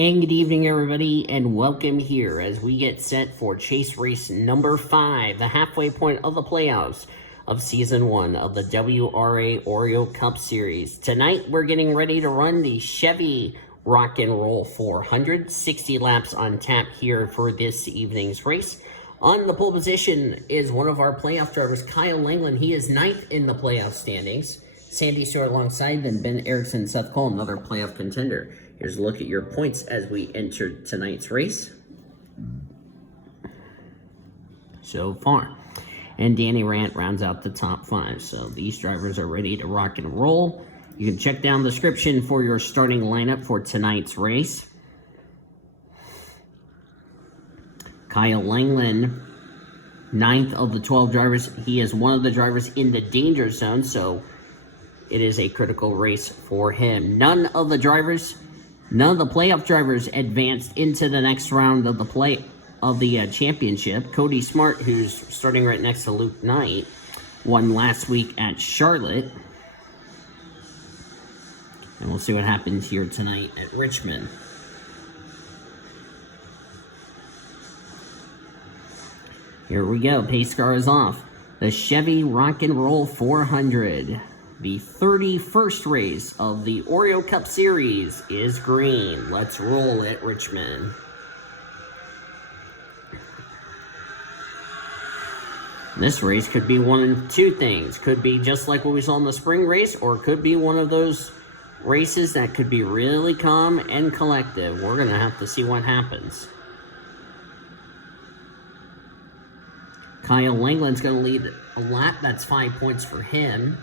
And good evening, everybody, and welcome here as we get set for chase race number 5, the halfway point of the playoffs of Season 1 of the WRA Oreo Cup Series. Tonight, we're getting ready to run the Chevy Rock and Roll 400, 60 laps on tap here for this evening's race. On the pole position is one of our playoff drivers, Kyle Langland. He is 9th in the playoff standings. Sandy Stewart alongside, then Ben Erickson, Seth Cole, another playoff contender. Here's a look at your points as we enter tonight's race so far. And Danny Rant rounds out the top 5. So these drivers are ready to rock and roll. You can check down the description for your starting lineup for tonight's race. Kyle Langland, 9th of the 12 drivers. He is one of the drivers in the danger zone, so it is a critical race for him. None of the playoff drivers advanced into the next round of the championship. Cody Smart, who's starting right next to Luke Knight, won last week at Charlotte. And we'll see what happens here tonight at Richmond. Here we go. Pace car is off. The Chevy Rock and Roll 400. The 31st race of the Oreo Cup Series is green. Let's roll it, Richmond. This race could be one of two things. Could be just like what we saw in the spring race, or could be one of those races that could be really calm and collective. We're going to have to see what happens. Kyle Langland's going to lead a lap. That's 5 points for him.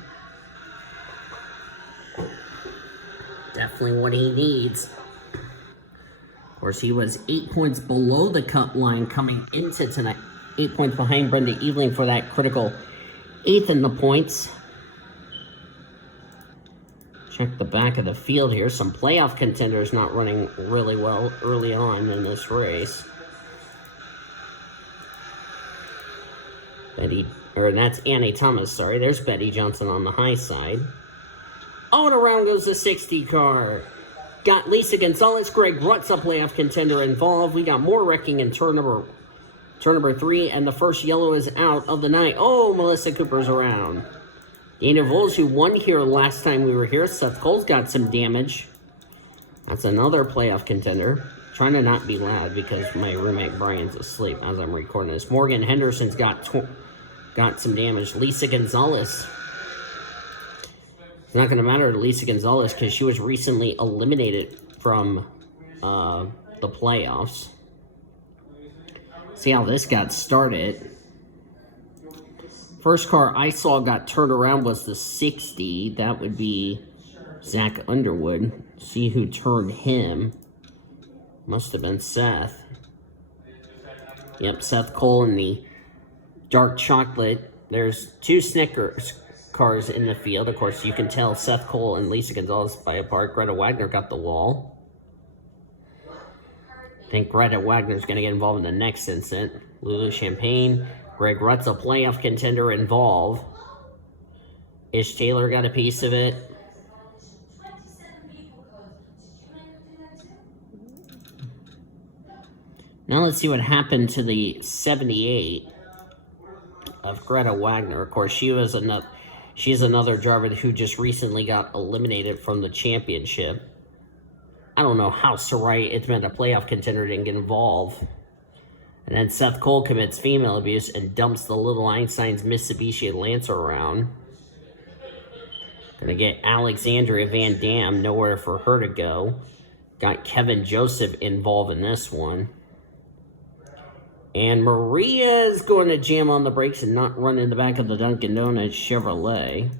Definitely what he needs. Of course, he was 8 points below the cut line coming into tonight. 8 points behind Brenda Eveling for that critical 8th in the points. Check the back of the field here. Some playoff contenders not running really well early on in this race. That's Annie Thomas, sorry. There's Betty Johnson on the high side. Oh, and around goes the 60 car. Got Lisa Gonzalez, Greg Rutz, a playoff contender involved. We got more wrecking in turn number 3, and the first yellow is out of the night. Oh, Melissa Cooper's around. Dana Voles, who won here last time we were here. Seth Cole's got some damage. That's another playoff contender. Trying to not be loud because my roommate Brian's asleep as I'm recording this. Morgan Henderson's got some damage. Lisa Gonzalez. It's not going to matter to Lisa Gonzalez because she was recently eliminated from the playoffs. See how this got started. First car I saw got turned around was the 60. That would be Zach Underwood. See who turned him. Must have been Seth. Yep, Seth Cole in the dark chocolate. There's 2 Snickers cars in the field. Of course, you can tell Seth Cole and Lisa Gonzalez by a part. Greta Wagner got the wall. I think Greta Wagner's going to get involved in the next incident. Lulu Champagne. Greg Rutz, a playoff contender, involved. Ish Taylor got a piece of it. Now let's see what happened to the 78 of Greta Wagner. Of course, she's another driver who just recently got eliminated from the championship. I don't know how Sarai, it's been a playoff contender, didn't get involved. And then Seth Cole commits female abuse and dumps the little Einstein's Mitsubishi Lancer around. Gonna get Alexandria Van Dam, nowhere for her to go. Got Kevin Joseph involved in this one. And Maria's going to jam on the brakes and not run in the back of the Dunkin' Donuts Chevrolet.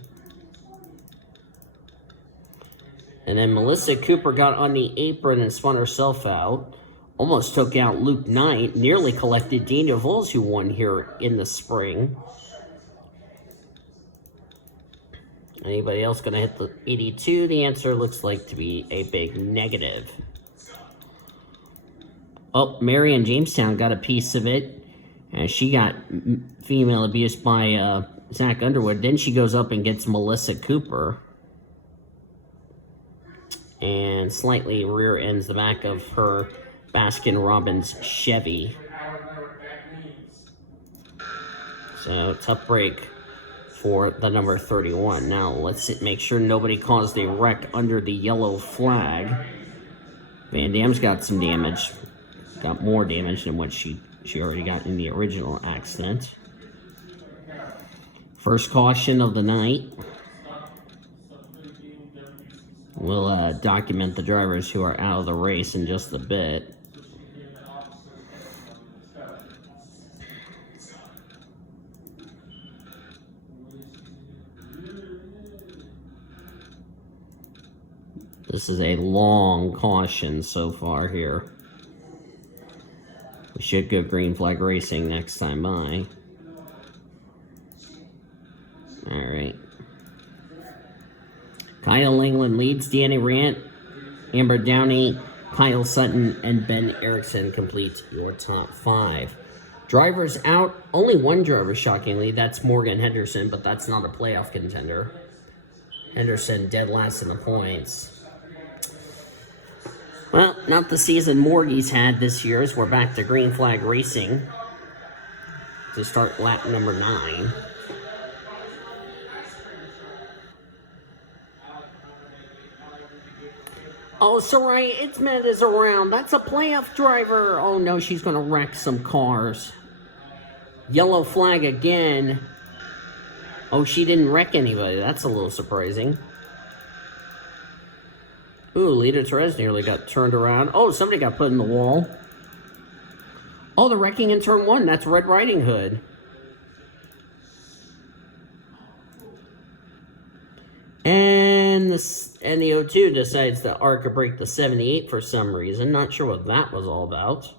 And then Melissa Cooper got on the apron and spun herself out. Almost took out Luke Knight. Nearly collected Daniel Voles, who won here in the spring. Anybody else going to hit the 82? The answer looks like to be a big negative. Oh, Marion Jamestown got a piece of it. And she got female abuse by Zach Underwood. Then she goes up and gets Melissa Cooper. and slightly rear ends the back of her Baskin-Robbins Chevy. So tough break for the number 31. Now let's make sure nobody caused a wreck under the yellow flag. Van Dam's got some damage. Got more damage than what she already got in the original accident. First caution of the night. We'll document the drivers who are out of the race in just a bit. This is a long caution so far here. We should go green flag racing next time by. Alright. Kyle England leads. Danny Rant, Amber Downey, Kyle Sutton, and Ben Erickson complete your top 5. Drivers out. Only one driver, shockingly. That's Morgan Henderson, but that's not a playoff contender. Henderson dead last in the points. Well, not the season Morgie's had this year, as we're back to green flag racing to start lap number 9. Oh, Sarai Itzmed is around. That's a playoff driver. Oh, no, she's going to wreck some cars. Yellow flag again. Oh, she didn't wreck anybody. That's a little surprising. Ooh, Lita Perez nearly got turned around. Oh, somebody got put in the wall. Oh, the wrecking in turn 1. That's Red Riding Hood. And the O2 decides to arc break the 78 for some reason. Not sure what that was all about.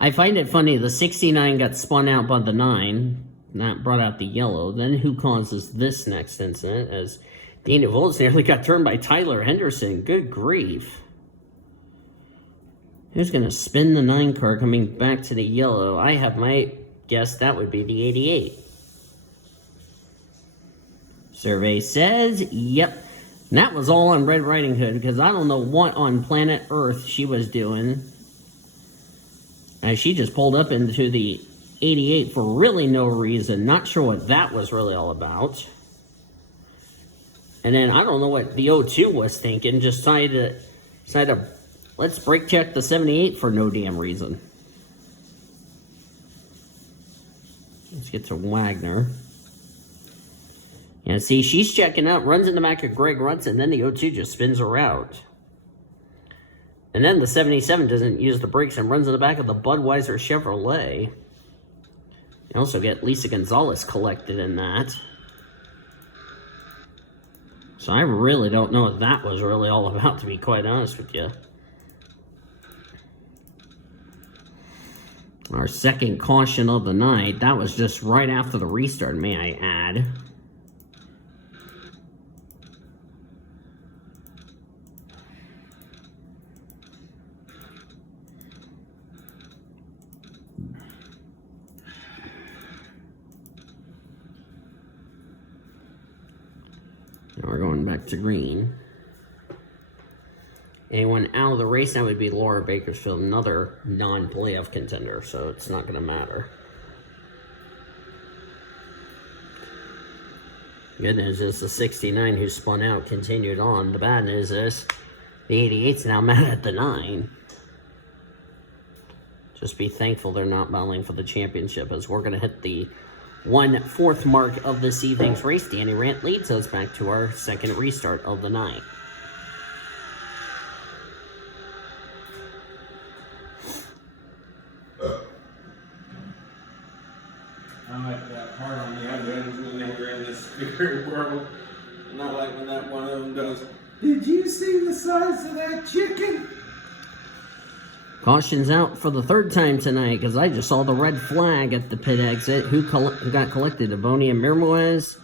I find it funny, the 69 got spun out by the 9. That brought out the yellow. Then who causes this next incident? As Daniel Volz nearly got turned by Tyler Henderson. Good grief. Who's going to spin the 9 car coming back to the yellow? I have my guess that would be the 88. Survey says, yep. And that was all on Red Riding Hood, because I don't know what on planet Earth she was doing. As she just pulled up into the 88 for really no reason. Not sure what that was really all about. And then I don't know what the O2 was thinking. Just decided to let's brake check the 78 for no damn reason. Let's get to Wagner. Yeah, see, she's checking out, runs in the back of Greg Rutz, and then the O2 just spins her out. And then the 77 doesn't use the brakes and runs in the back of the Budweiser Chevrolet. You also get Lisa Gonzalez collected in that. So I really don't know what that was really all about, to be quite honest with you. Our second caution of the night, that was just right after the restart, may I add. Now we're going back to green. Anyone out of the race, that would be Laura Bakersfield, another non-playoff contender, so it's not going to matter. Good news is the 69 who spun out continued on. The bad news is the 88's now mad at the 9. Just be thankful they're not battling for the championship, as we're going to hit the 1/4 mark of this evening's race. Danny Rant leads us back to our second restart of the night. I like that part on the other end when they're in this spirit world. Not like when that one of them goes, "Did you see the size of that chicken?" Caution's out for the 3rd time tonight, because I just saw the red flag at the pit exit. Who got collected? Avonia Mirmoez.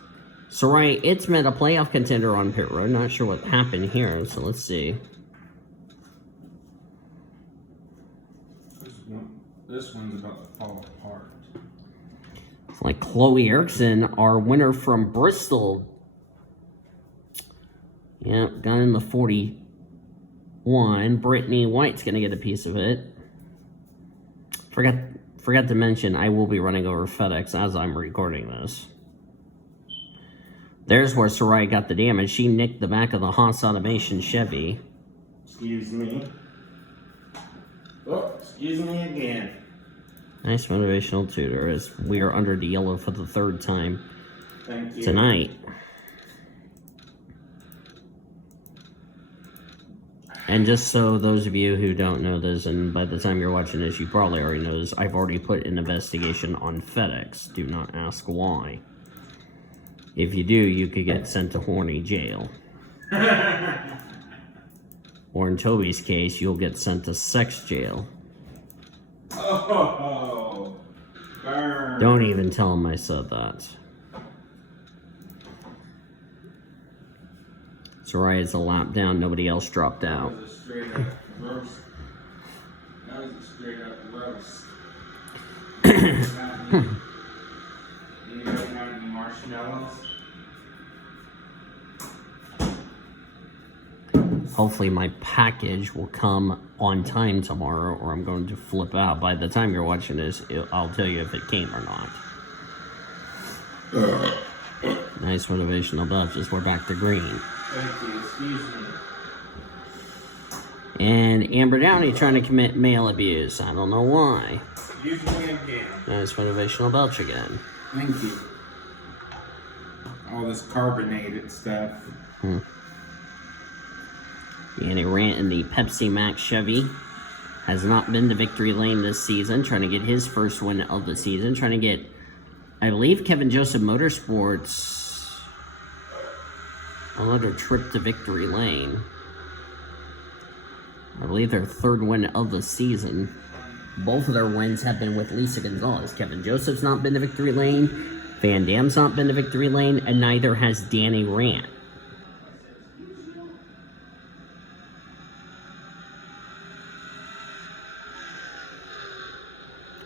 Sarai Itzmed, a playoff contender on pit road. Not sure what happened here, so let's see. This one's about to fall apart. It's like Chloe Erickson, our winner from Bristol, Yep, got in the 41. Brittany White's going to get a piece of it. Forgot to mention, I will be running over FedEx as I'm recording this. There's where Sarai got the damage. She nicked the back of the Haas Automation Chevy. Excuse me. Oh, excuse me again. Nice motivational tutor as we are under the yellow for the third time tonight. And just so those of you who don't know this, and by the time you're watching this, you probably already know this, I've already put an investigation on FedEx. Do not ask why. If you do, you could get sent to horny jail. Or in Toby's case, you'll get sent to sex jail. Oh, burn. Don't even tell him I said that. Soraya's a lap down, nobody else dropped out. That was a straight up roast. That was a straight up roast. Anybody have any marshmallows? Hopefully my package will come on time tomorrow, or I'm going to flip out. By the time you're watching this, I'll tell you if it came or not. Nice motivational buffs. We're back to green. Thank you, excuse me. And Amber Downey trying to commit male abuse. I don't know why. Excuse me again. Nice motivational belch again. Thank you. All this carbonated stuff. Danny Rant in the Pepsi Max Chevy has not been to victory lane this season. Trying to get his first win of the season. Trying to get, I believe, Kevin Joseph Motorsports another trip to victory lane. I believe their third win of the season. Both of their wins have been with Lisa Gonzalez. Kevin Joseph's not been to victory lane. Van Dam's not been to victory lane. And neither has Danny Rant.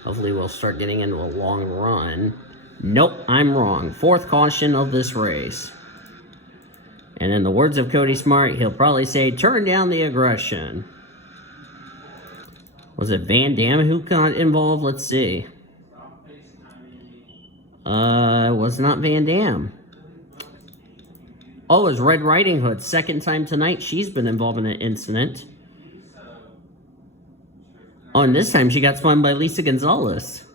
Hopefully we'll start getting into a long run. Nope, I'm wrong. Fourth caution of this race. And in the words of Cody Smart, he'll probably say, turn down the aggression. Was it Van Dam who got involved? Let's see. It was not Van Dam. Oh, it was Red Riding Hood. Second time tonight she's been involved in an incident. Oh, and this time she got spun by Lisa Gonzalez.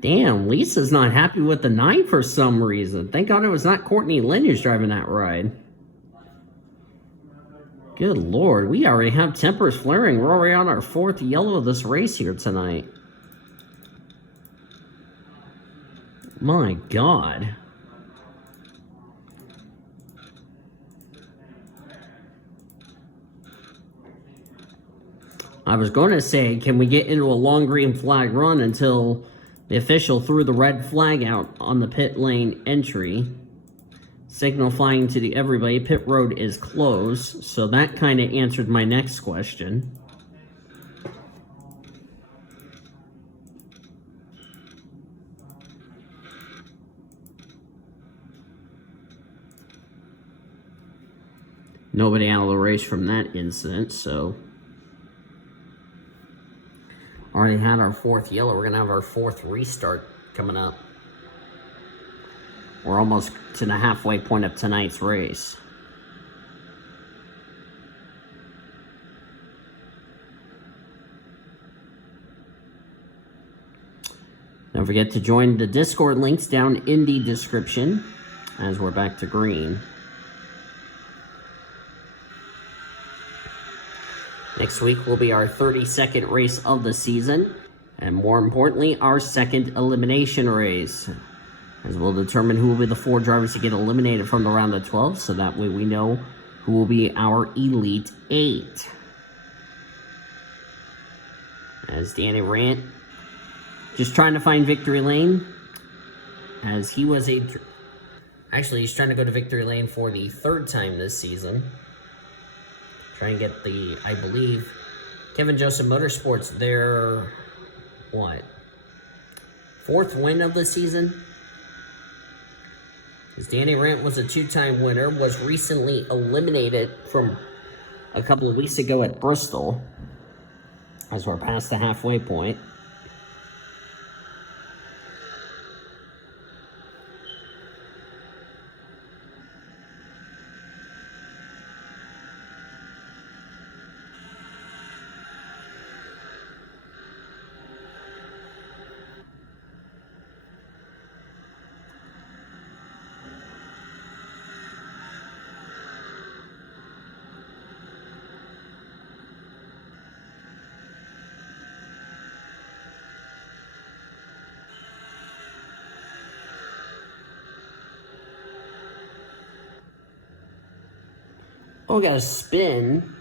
Damn, Lisa's not happy with the 9 for some reason. Thank God it was not Courtney Lynn who's driving that ride. Good Lord, we already have tempers flaring. We're already on our 4th yellow of this race here tonight. My God. I was going to say, can we get into a long green flag run until the official threw the red flag out on the pit lane entry, signifying to everybody pit road is closed. So that kind of answered my next question. Nobody out of the race from that incident, so already had our 4th yellow. We're going to have our 4th restart coming up. We're almost to the halfway point of tonight's race. Don't forget to join the Discord links down in the description as we're back to green. Next week will be our 32nd race of the season, and more importantly, our 2nd elimination race, as we'll determine who will be the 4 drivers to get eliminated from the round of 12, so that way we know who will be our Elite 8. As Danny Rant just trying to find victory lane, as he was actually he's trying to go to victory lane for the 3rd time this season. Try and get the, I believe, Kevin Joseph Motorsports, their, what, 4th win of the season? As Danny Rant was a two-time winner, was recently eliminated from a couple of weeks ago at Bristol, as we're past the halfway point. Oh, got a spin.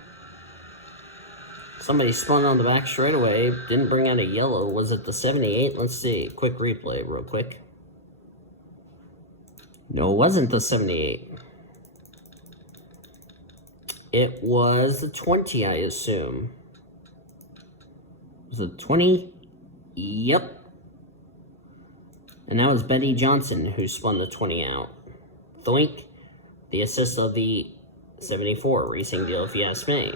Somebody spun on the back straightaway. Didn't bring out a yellow. Was it the 78? Let's see. Quick replay real quick. No, it wasn't the 78. It was the 20, I assume. Was it 20? Yep. And that was Betty Johnson who spun the 20 out. Thoink. The assist of the 74 racing deal, if you ask me.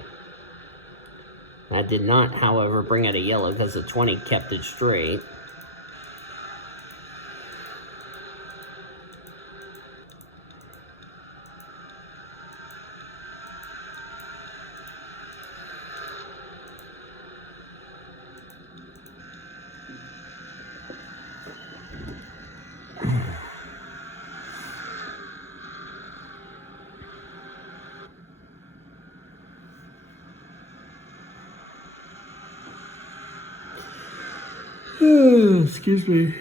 That did not, however, bring out a yellow because the 20 kept it straight. Excuse me.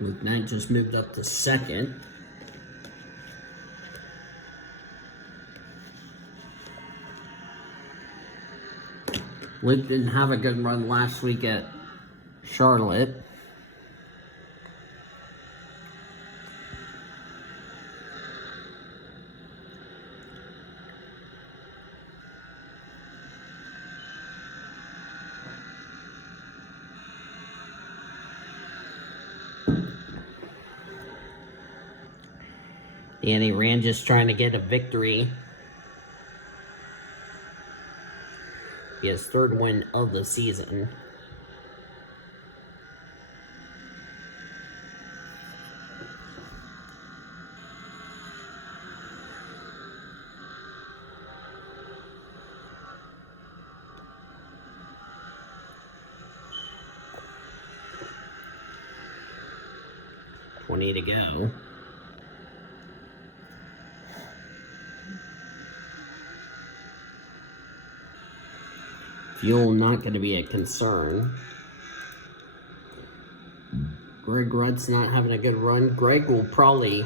Luke Knight just moved up to second. Luke didn't have a good run last week at Charlotte. Danny Rand just trying to get a victory. His third win of the season. To go. Fuel not going to be a concern. Greg Rudd's not having a good run. Greg will probably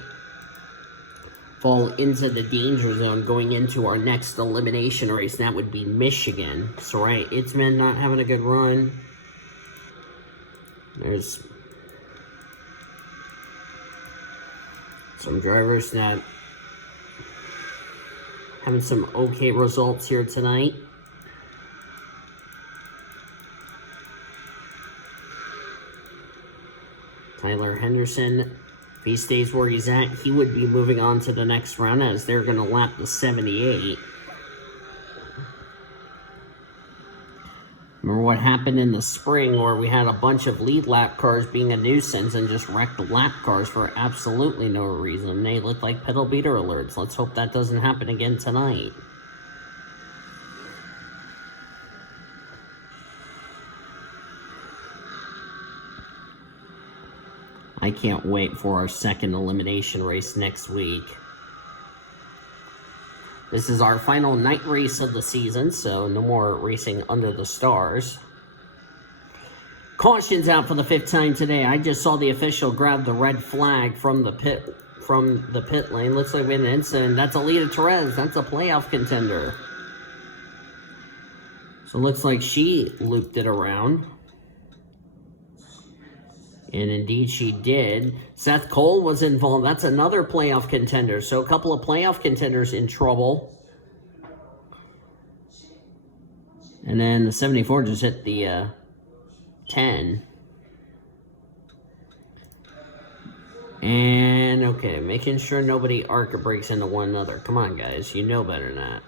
fall into the danger zone going into our next elimination race, and that would be Michigan. So, right, Itzman not having a good run. There's some drivers not having some okay results here tonight. Tyler Henderson, if he stays where he's at, he would be moving on to the next round as they're going to lap the 78. Remember what happened in the spring where we had a bunch of lead lap cars being a nuisance and just wrecked the lap cars for absolutely no reason. They look like pedal beater alerts. Let's hope that doesn't happen again tonight. I can't wait for our second elimination race next week. This is our final night race of the season, so no more racing under the stars. Caution's out for the 5th time today. I just saw the official grab the red flag from the pit lane. Looks like we had an incident. That's Alita Perez. That's a playoff contender. So it looks like she looped it around. And indeed she did. Seth Cole was involved. That's another playoff contender. So a couple of playoff contenders in trouble. And then the 74 just hit the 10. And, okay, making sure nobody arc breaks into one another. Come on, guys. You know better than that.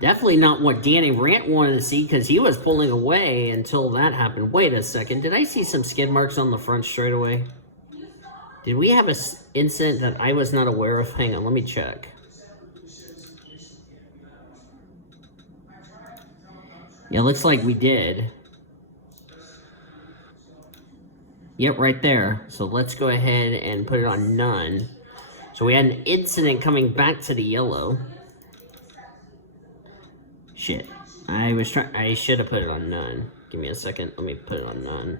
Definitely not what Danny Rant wanted to see, because he was pulling away until that happened. Wait a second. Did I see some skid marks on the front straightaway? Did we have an incident that I was not aware of? Hang on, let me check. Yeah, looks like we did. Yep, right there. So let's go ahead and put it on none. So we had an incident coming back to the yellow. Shit. I should have put it on none. Give me a second. Let me put it on none.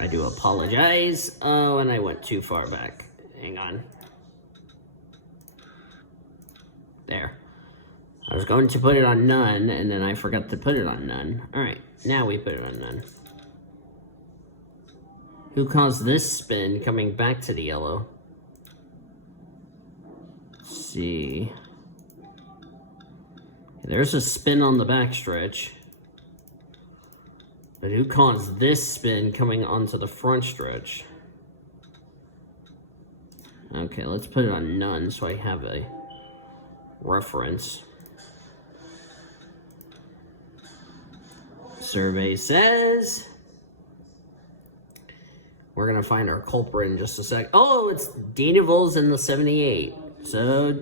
I do apologize. Oh, and I went too far back. Hang on. There. I was going to put it on none, and then I forgot to put it on none. Alright, now we put it on none. Who caused this spin coming back to the yellow? Let's see. There's a spin on the backstretch. But who caused this spin coming onto the front stretch? Okay, let's put it on none so I have a reference. Survey says we're going to find our culprit in just a sec. Oh, it's Daniels in the 78. So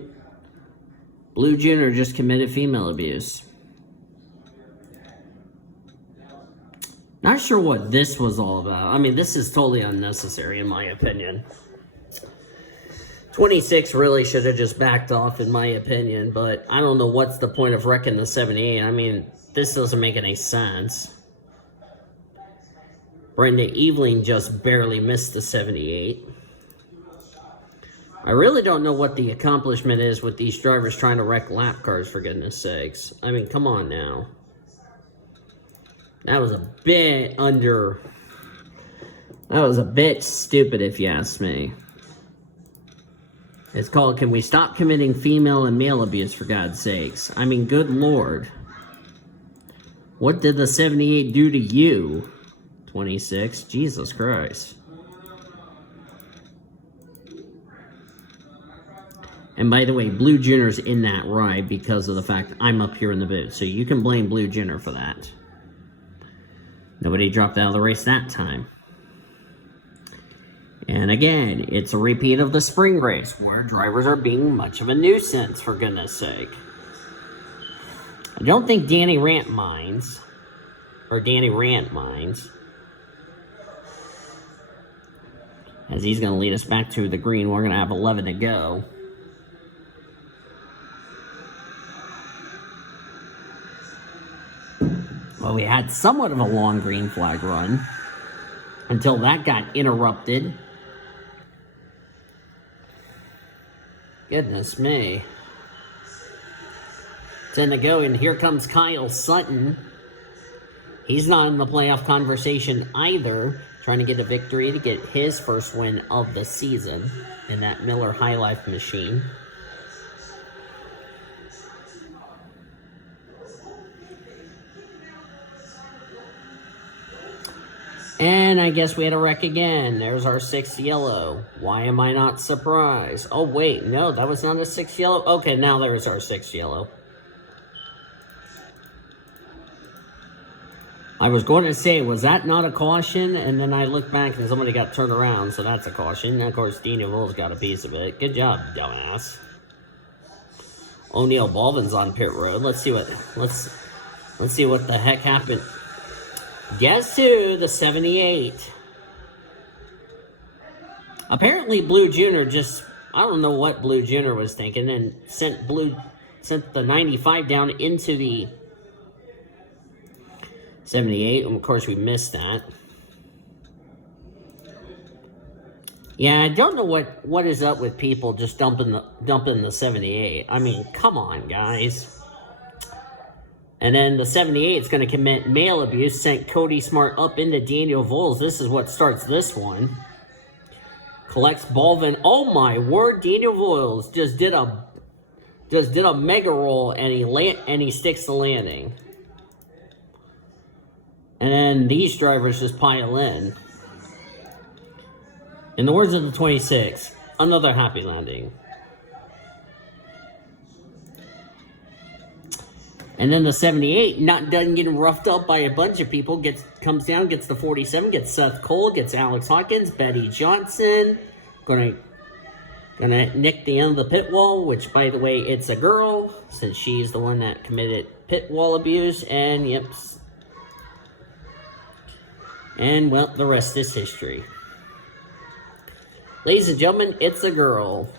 Blue Junior just committed female abuse. Not sure what this was all about. I mean, this is totally unnecessary in my opinion. 26 really should have just backed off in my opinion, but I don't know what's the point of wrecking the 78. I mean, this doesn't make any sense. Brenda Eveling just barely missed the 78. I really don't know what the accomplishment is with these drivers trying to wreck lap cars, for goodness sakes. I mean, come on now. That was a bit That was a bit stupid, if you ask me. It's called, Can We Stop Committing Female and Male Abuse, for God's sakes? I mean, good Lord. What did the 78 do to you? 26? Jesus Christ. And by the way, Blue Junior's in that ride because of the fact that I'm up here in the booth. So you can blame Blue Junior for that. Nobody dropped out of the race that time. And again, it's a repeat of the spring race where drivers are being much of a nuisance, for goodness sake. I don't think Danny Rant minds. Or Danny Rant minds. As he's going to lead us back to the green. We're going to have 11 to go. Well, we had somewhat of a long green flag run until that got interrupted. Goodness me. 10 to go, and here comes Kyle Sutton. He's not in the playoff conversation either, trying to get a victory to get his first win of the season in that Miller High Life machine. And I guess we had a wreck again. There's our 6th yellow. Why am I not surprised? Oh, wait. No, that was not a 6th yellow. Okay, now there's our 6th yellow. I was going to say, was that not a caution? And then I looked back and somebody got turned around, so that's a caution. And of course, Dina Wolves got a piece of it. Good job, dumbass. O'Neal Baldwin's on pit road. Let's see what the heck happened. Guess who? The 78. Apparently, Blue Junior just, I don't know what Blue Junior was thinking, and sent the 95 down into the 78. And of course, we missed that. Yeah, I don't know what is up with people just dumping the 78. I mean, come on, guys. And then the 78 is going to commit male abuse, sent Cody Smart up into Daniel Voles. This is what starts this one. Collects Baldwin. Oh my word, Daniel Voles just did a mega roll, and he sticks the landing. And then these drivers just pile in. In the words of the 26, another happy landing. And then the 78, not done getting roughed up by a bunch of people, comes down, gets the 47, gets Seth Cole, gets Alex Hawkins, Betty Johnson. Gonna nick the end of the pit wall, which, by the way, it's a girl, since she's the one that committed pit wall abuse. And, yep. And, well, the rest is history. Ladies and gentlemen, it's a girl.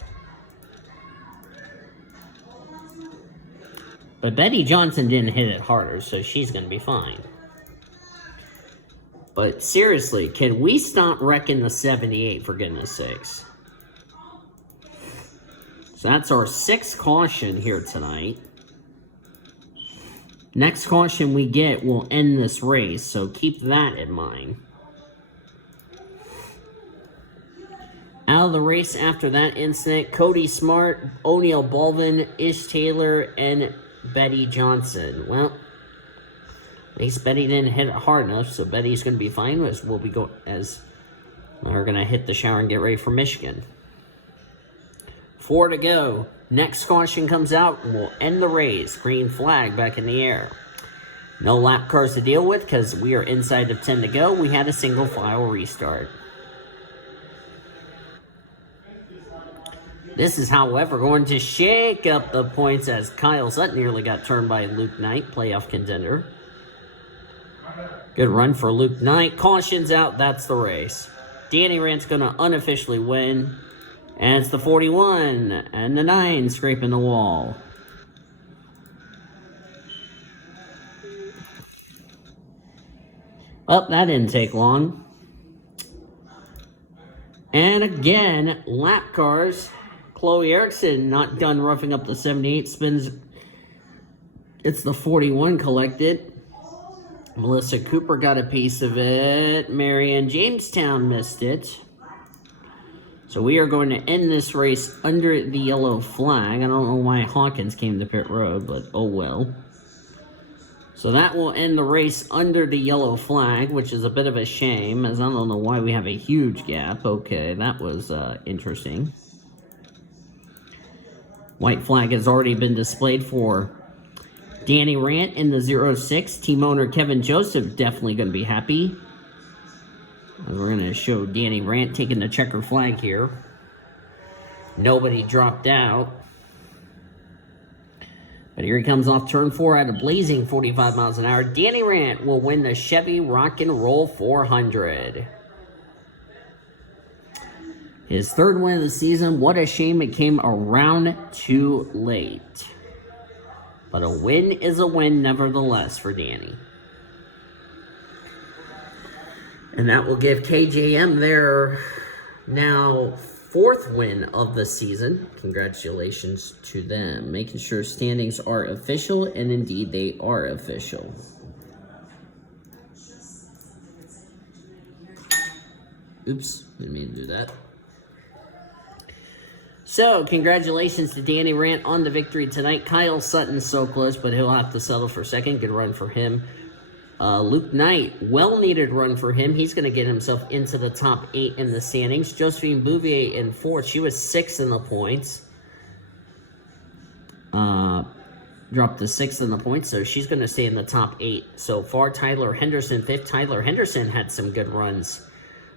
But Betty Johnson didn't hit it harder, so she's going to be fine. But seriously, can we stop wrecking the 78, for goodness sakes? So that's our 6th caution here tonight. Next caution we get will end this race, so keep that in mind. Out of the race after that incident, Cody Smart, O'Neal Baldwin, Ish Taylor, and Betty Johnson. Well, at least Betty didn't hit it hard enough, so Betty's going to be fine as we're going to hit the shower and get ready for Michigan. 4 to go. Next caution comes out, and we'll end the race. Green flag back in the air. No lap cars to deal with because we are inside of 10 to go. We had a single file restart. This is, however, going to shake up the points as Kyle Sutton nearly got turned by Luke Knight, playoff contender. Good run for Luke Knight. Caution's out. That's the race. Danny Rand's going to unofficially win. And it's the 41 and the 9 scraping the wall. Well, that didn't take long. And again, lap cars. Chloe Erickson not done roughing up the 78, spins. It's the 41 collected. Melissa Cooper got a piece of it. Marianne Jamestown missed it. So we are going to end this race under the yellow flag. I don't know why Hawkins came to pit road, but oh well. So that will end the race under the yellow flag, which is a bit of a shame, as I don't know why we have a huge gap. Okay, that was interesting. White flag has already been displayed for Danny Rant in the 06. Team owner Kevin Joseph definitely going to be happy. We're going to show Danny Rant taking the checker flag here. Nobody dropped out. But here he comes off turn 4 at a blazing 45 miles an hour. Danny Rant will win the Chevy Rock and Roll 400. His 3rd win of the season. What a shame it came around too late. But a win is a win nevertheless for Danny. And that will give KJM their now 4th win of the season. Congratulations to them. Making sure standings are official, and indeed they are official. Oops, didn't mean to do that. So, congratulations to Danny Rant on the victory tonight. Kyle Sutton so close, but he'll have to settle for 2nd. Good run for him. Luke Knight, well-needed run for him. He's going to get himself into the top 8 in the standings. Josephine Bouvier in 4th. She was 6th in the points. Dropped to 6th in the points, so she's going to stay in the top 8 so far. Tyler Henderson, 5th. Tyler Henderson had some good runs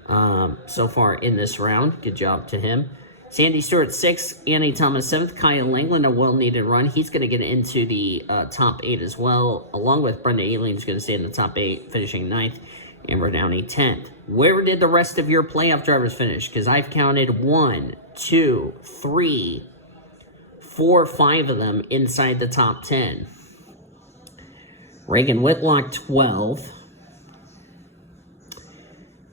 so far in this round. Good job to him. Sandy Stewart, 6th. Annie Thomas, 7th. Kyle Langland, a well-needed run. He's going to get into the top 8 as well, along with Brenda Aileen, who's going to stay in the top 8, finishing 9th. Amber Downey, 10th. Where did the rest of your playoff drivers finish? Because I've counted 1, 2, 3, 4, 5 of them inside the top 10. Reagan Whitlock, 12th.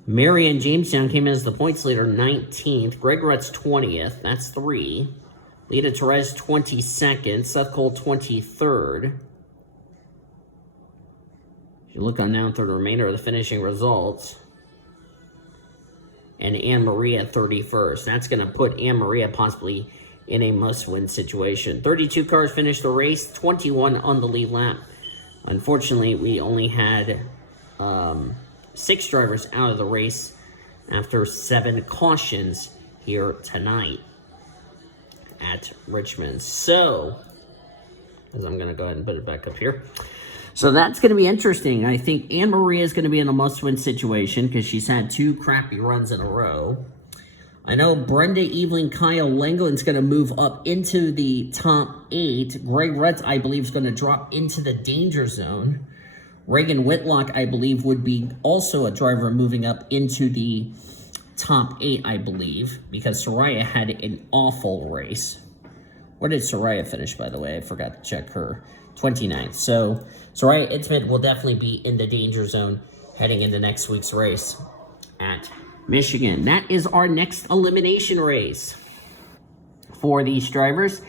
Marianne Jamestown came in as the points leader, 19th. Greg Rutz, 20th. That's 3. Lita Perez, 22nd. Seth Cole, 23rd. If you look on down through the remainder of the finishing results, and Anne Marie at 31st. That's going to put Anne Marie possibly in a must-win situation. 32 cars finished the race, 21 on the lead lap. Unfortunately, we only had 6 drivers out of the race after 7 cautions here tonight at Richmond. So, as I'm going to go ahead and put it back up here. So that's going to be interesting. I think Anne Marie is going to be in a must-win situation because she's had 2 crappy runs in a row. I know Brenda, Evelyn, Kyle Langland's going to move up into the top 8. Greg Rutz, I believe, is going to drop into the danger zone. Reagan Whitlock, I believe, would be also a driver moving up into the top 8, I believe, because Soraya had an awful race. Where did Soraya finish, by the way? I forgot to check her. 29th. So Soraya Itzman will definitely be in the danger zone heading into next week's race at Michigan. That is our next elimination race for these drivers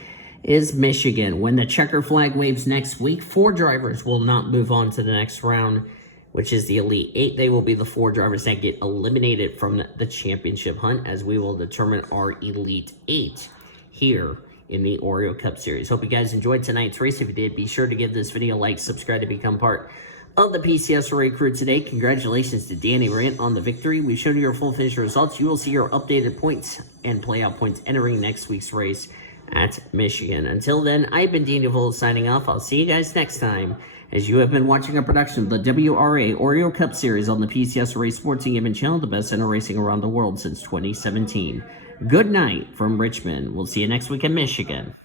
is Michigan. When the checker flag waves next week, 4 drivers will not move on to the next round, which is the Elite 8. They will be the 4 drivers that get eliminated from the championship hunt, as we will determine our Elite 8 here in the Oreo Cup Series. Hope you guys enjoyed tonight's race. If you did, be sure to give this video a like, subscribe to become part of the PCSRA crew today. Congratulations to Danny Rant on the victory. We showed you your full finish results. You will see your updated points and playout points entering next week's race at Michigan. Until then, I've been Danny Vold signing off. I'll see you guys next time, as you have been watching a production of the WRA Oreo Cup Series on the PCSRA Sports and Gaming Channel, the best center racing around the world since 2017. Good night from Richmond. We'll see you next week in Michigan.